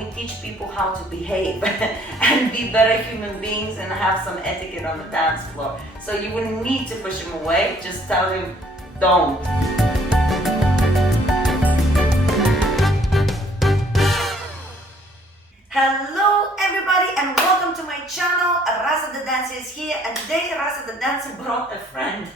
we teach people how to behave and be better human beings and have some etiquette on the dance floor. So you wouldn't need to push him away, just tell him, don't. Hello everybody and welcome to my channel. Rasa the Dancer is here, and today Rasa the Dancer brought a friend.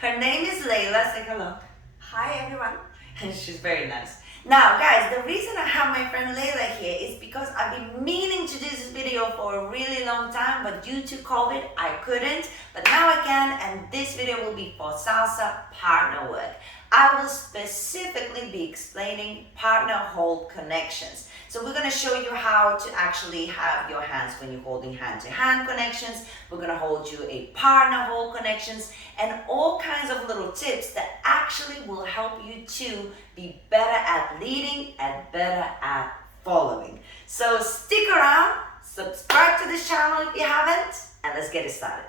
Her name is Layla. Say hello. Hi everyone. And she's very nice. Now guys, the reason I have my friend Layla here is because I've been meaning to do this video for a really long time, but due to COVID I couldn't, but now I can, and this video will be for salsa partner work. I will specifically be explaining partner hold connections. So we're going to show you how to actually have your hands when you're holding hand-to-hand connections. We're going to hold you a partner hold connections and all kinds of little tips that actually will help you to be better at leading and better at following. So stick around, subscribe to this channel if you haven't, and let's get it started.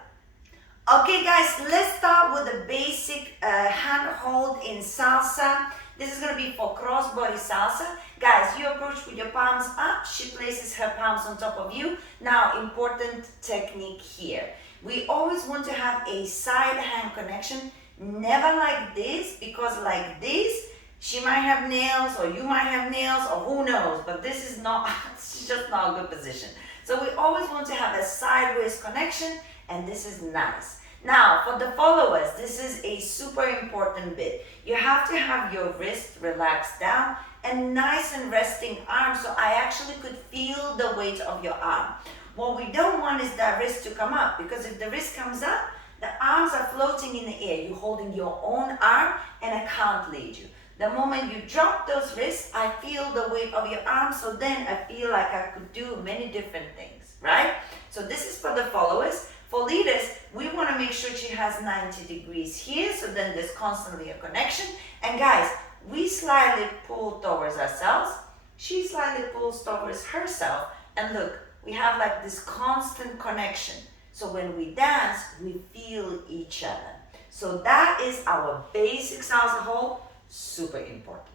Okay guys, let's start with the basic hand hold in salsa. This is going to be for cross-body salsa. Guys, you approach with your palms up. She places her palms on top of you. Now, important technique here. We always want to have a side hand connection. Never like this, because like this, she might have nails or you might have nails or who knows. But this is not, it's just not a good position. So we always want to have a sideways connection, and this is nice. Now, for the followers, this is a super important bit. You have to have your wrist relaxed down and nice and resting arm, so I actually could feel the weight of your arm. What we don't want is that wrist to come up, because if the wrist comes up, the arms are floating in the air. You're holding your own arm and I can't lead you. The moment you drop those wrists, I feel the weight of your arm, so then I feel like I could do many different things, right? So this is for the followers. For leaders, we want to make sure she has 90 degrees here, so then there's constantly a connection. And guys, we slightly pull towards ourselves. She slightly pulls towards herself. And look, we have like this constant connection. So when we dance, we feel each other. So that is our basic salsa hold, super important.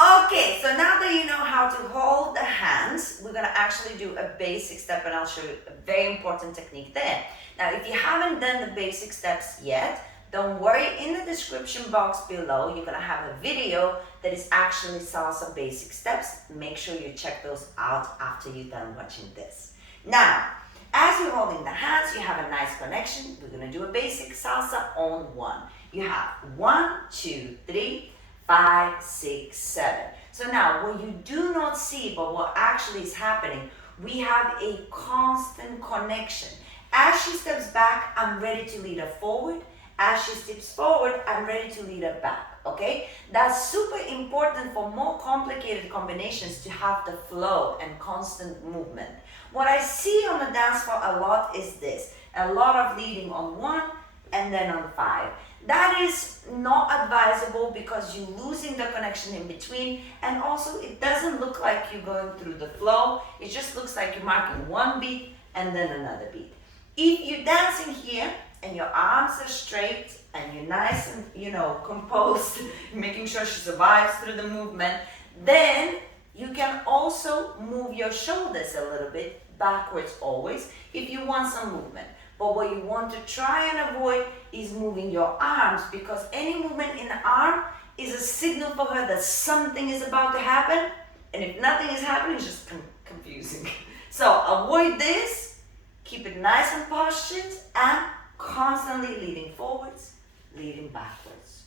Okay, so now that you know how to hold the hands, we're gonna actually do a basic step, and I'll show you a very important technique there. Now, if you haven't done the basic steps yet, don't worry, in the description box below, you're gonna have a video that is actually salsa basic steps. Make sure you check those out after you're done watching this. Now, as you're holding the hands, you have a nice connection. We're gonna do a basic salsa on one. You have 1, 2, 3, 5, 6, 7. So now, what you do not see, but what actually is happening, we have a constant connection. As she steps back, I'm ready to lead her forward. As she steps forward, I'm ready to lead her back, okay? That's super important for more complicated combinations to have the flow and constant movement. What I see on the dance floor a lot is this, a lot of leading on 1 and then on 5. That is not advisable because you're losing the connection in between, and also it doesn't look like you're going through the flow. It just looks like you're marking one beat and then another beat. If you're dancing here and your arms are straight and you're nice and, composed, making sure she survives through the movement, then you can also move your shoulders a little bit backwards always if you want some movement. But what you want to try and avoid is moving your arms, because any movement in the arm is a signal for her that something is about to happen. And if nothing is happening, it's just confusing. So avoid this, keep it nice and postured, and constantly leading forwards, leading backwards.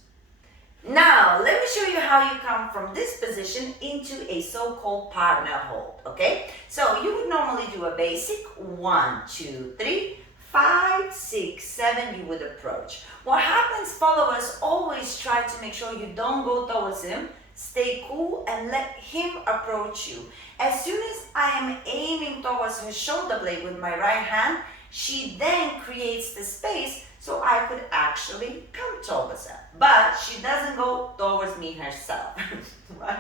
Now, let me show you how you come from this position into a so-called partner hold, okay? So you would normally do a basic 1, 2, 3, 5, 6, 7, you would approach. What happens, followers always try to make sure you don't go towards him, stay cool and let him approach you. As soon as I am aiming towards her shoulder blade with my right hand, she then creates the space so I could actually come towards her. But she doesn't go towards me herself, right?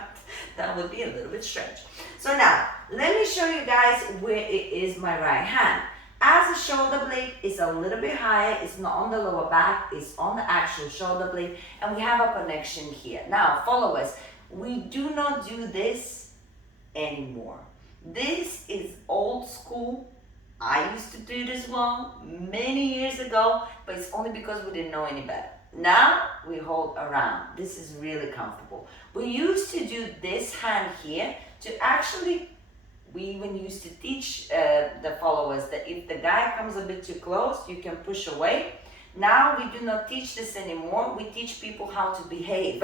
That would be a little bit strange. So now, let me show you guys where it is my right hand. As the shoulder blade is a little bit higher, it's not on the lower back, it's on the actual shoulder blade, and we have a connection here. Now, followers, we do not do this anymore. This is old school. I used to do this one many years ago, but it's only because we didn't know any better. Now we hold around. This is really comfortable. We used to do this hand here to actually, we even used to teach the followers that if the guy comes a bit too close, you can push away. Now we do not teach this anymore. We teach people how to behave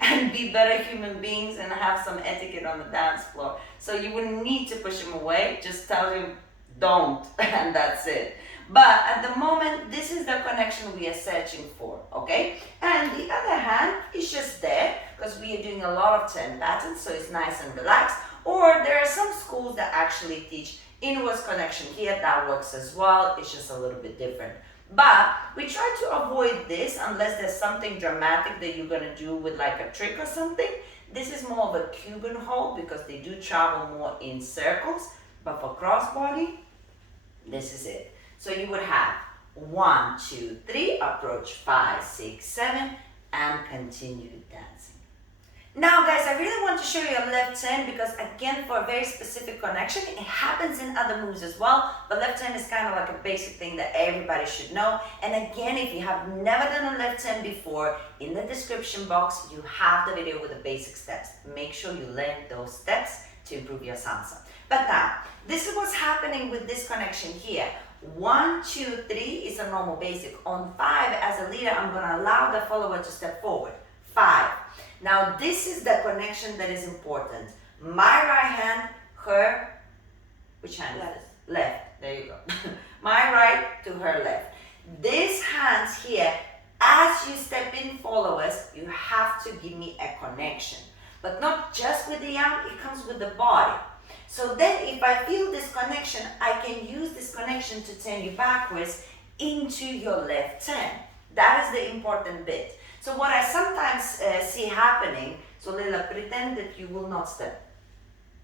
and be better human beings and have some etiquette on the dance floor. So you wouldn't need to push him away, just tell him don't, and that's it. But at the moment, this is the connection we are searching for, okay? And the other hand is just there because we are doing a lot of 10 patterns, so it's nice and relaxed. Or there are some schools that actually teach inwards connection here. That works as well. It's just a little bit different. But we try to avoid this unless there's something dramatic that you're going to do with like a trick or something. This is more of a Cuban hold because they do travel more in circles. But for crossbody, this is it. So you would have 1, 2, 3, approach 5, 6, 7, and continue dancing. Now guys, I really want to show you a left turn because again, for a very specific connection, it happens in other moves as well, but left turn is kind of like a basic thing that everybody should know. And again, if you have never done a left turn before, in the description box, you have the video with the basic steps. Make sure you learn those steps to improve your salsa. But now, this is what's happening with this connection here. 1, 2, 3 is a normal basic. On 5, as a leader, I'm going to allow the follower to step forward. 5. Now this is the connection that is important. My right hand, her, which hand is this? Left. There you go. My right to her left. These hands here, as you step in, followers, you have to give me a connection. But not just with the arm, it comes with the body. So then if I feel this connection, I can use this connection to turn you backwards into your left turn. That is the important bit. So what I sometimes see happening, so Leila, pretend that you will not step.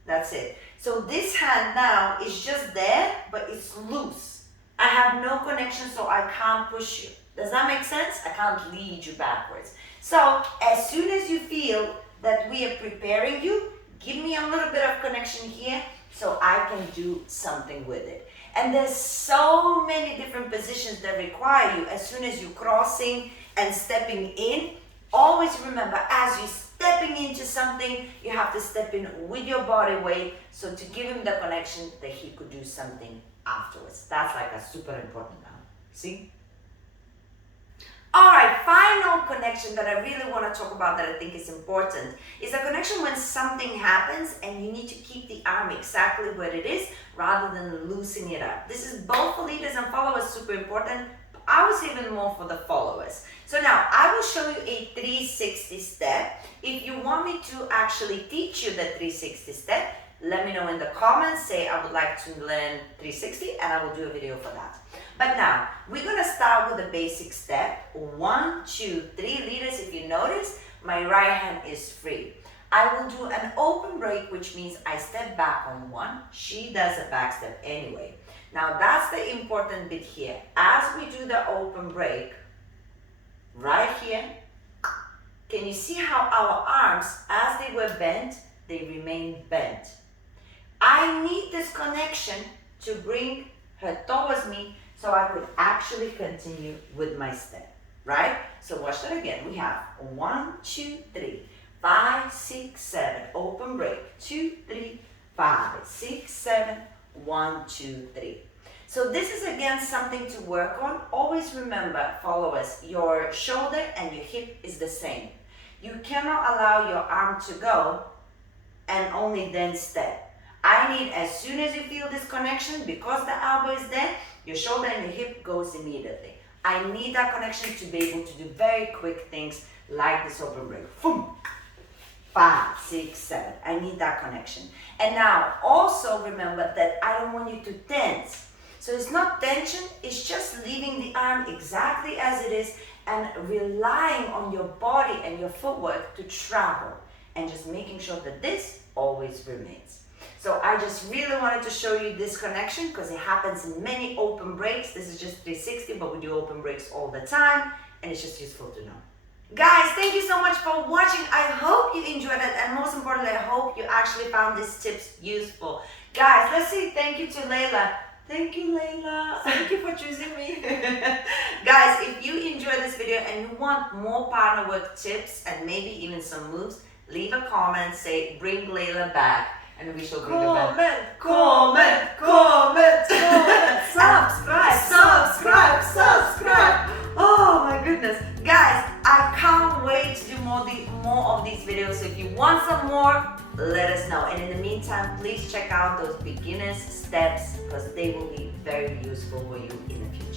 That's it. So this hand now is just there, but it's loose. I have no connection, so I can't push you. Does that make sense? I can't lead you backwards. So as soon as you feel that we are preparing you, give me a little bit of connection here so I can do something with it. And there's so many different positions that require you as soon as you're crossing and stepping in. Always remember, as you're stepping into something, you have to step in with your body weight, so to give him the connection that he could do something afterwards. That's like a super important now. See? Alright, final connection that I really want to talk about that I think is important is a connection when something happens and you need to keep the arm exactly where it is rather than loosening it up. This is both for leaders and followers, super important. I was even more for the followers. So now I will show you a 360 step. If you want me to actually teach you the 360 step, let me know in the comments, say I would like to learn 360 and I will do a video for that. But now we're gonna start with the basic step. 1, 2, 3 leaders. If you notice, my right hand is free. I will do an open break, which means I step back on 1. She does a back step anyway. Now that's the important bit here. As we do the open break, right here, can you see how our arms, as they were bent, they remain bent? I need this connection to bring her towards me so I could actually continue with my step, right? So watch that again. We have 1, 2, 3, 5, 6, 7, open break, 2, 3, 5, 6, 7, 1, 2, 3. So this is again something to work on. Always remember, followers, your shoulder and your hip is the same. You cannot allow your arm to go and only then step. I need, as soon as you feel this connection, because the elbow is there, your shoulder and your hip goes immediately. I need that connection to be able to do very quick things like this open break. Boom. 5, 6, 7. I need that connection. And now also remember that I don't want you to tense. So it's not tension, it's just leaving the arm exactly as it is and relying on your body and your footwork to travel and just making sure that this always remains. So I just really wanted to show you this connection because it happens in many open breaks. This is just 360, but we do open breaks all the time and it's just useful to know. Guys, thank you so much for watching. I hope you enjoyed it and most importantly, I hope you actually found these tips useful. Guys, let's say thank you to Layla. Thank you, Layla. Thank you for choosing me. Guys, if you enjoy this video and you want more partner work tips and maybe even some moves, leave a comment, say bring Layla back, and we shall bring her back. Comment. Subscribe. Oh my goodness. Guys, I can't wait to do more of these videos. So if you want some more, let us know. And in the meantime, please check out those beginners steps because they will be very useful for you in the future.